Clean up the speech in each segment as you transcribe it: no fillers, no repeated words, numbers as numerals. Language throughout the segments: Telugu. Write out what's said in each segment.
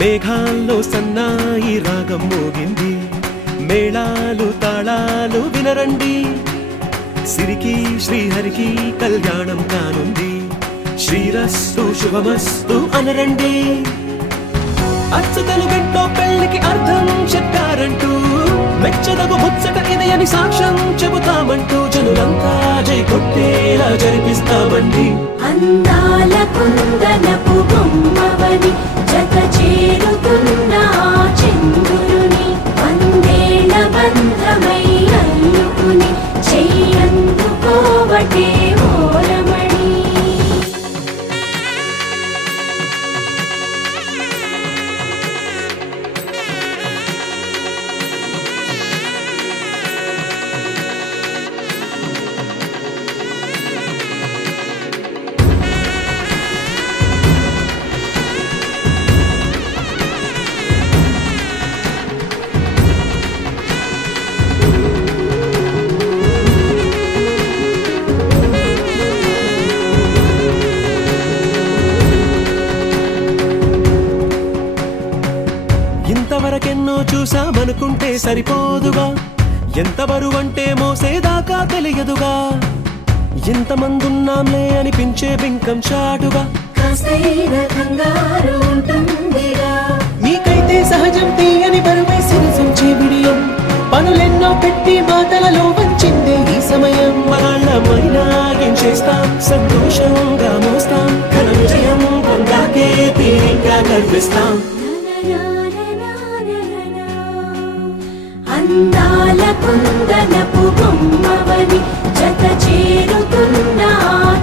మేఘాల్లో సన్నాయి రాగం మోగింది, మేళాలు తాళాలు వినరండి. సిరికి శ్రీహరికి కళ్యాణం కానుంది, శ్రీరస్తు శుభమస్తు అనరండి. అచ్చతలు గంటో పెళ్లికి అర్థం చెప్పారంటూ, మెచ్చదగు ముచ్చట ఇది అని సాక్ష్యం చెబుతామంటూ, జనులంతా జై కొట్టేలా జరిపిస్తామండి. అందాల కుందనపు బొమ్మవని జత చేరుతున్న చంద్రుని, వందేళ్ల బంధమై అల్లుకుని చెయ్యందుకోవటే ఓరమణి. ఇంతవరకెన్నో చూసామనుకుంటే సరిపోదుగా, ఎంత బరువంటే మోసేదాకా తెలియదుగా. ఇంతమందున్నాంలే అనిపించే బింకం చాటుగా, మీకైతే సహజం తీయని బరువై సిరసించే విడియం. పనులెన్నో పెట్టి మాటలలో వంచిందే ఈ సమయం. మనాళ్ళమైనా ఏం చేస్తాం, సంతోషంగా మోస్తాం, ఘన విజయం పొందాకే తీరిగ్గా కనిపిస్తాం. అందాల కుందనపు బొమ్మవని జత చేరుతున్న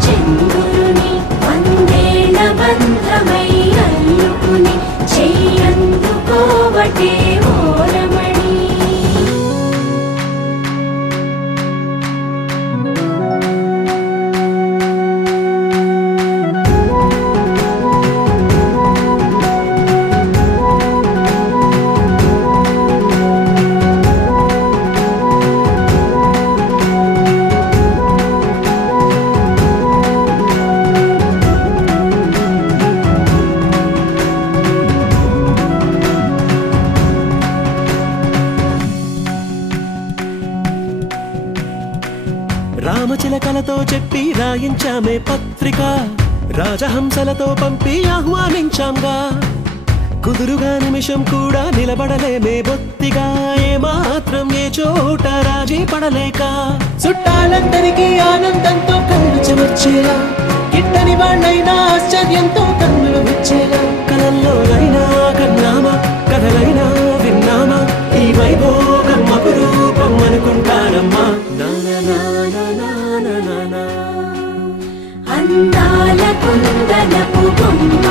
చంద్రుని, వందేళ్ల బంధమై అల్లుకుని చెయ్యందుకోవటే ఓరమణి. రామచిలకలతో చెప్పి రాయించామే పత్రిక, రాజహంసలతో పంపి ఆహ్వానించాంగా. కుదురుగా నిమిషం కూడా నిలబడలేమే బొత్తిగా, ఏమాత్రం ఏ చోట రాజీ పడలేక. చుట్టాలందరికీ ఆనందంతో కళ్ళు చెమర్చేలా, గిట్టని వాళ్ళైనా ఆశ్చర్యంతో కన్నులు విచ్చేలా. కలల్లోనైనా కన్నామా, కథలైనా విన్నామా, ఈ వైభోగం అపురూపం అనుకుంటానమ్మా. అందాల కుందనపు బొమ్మ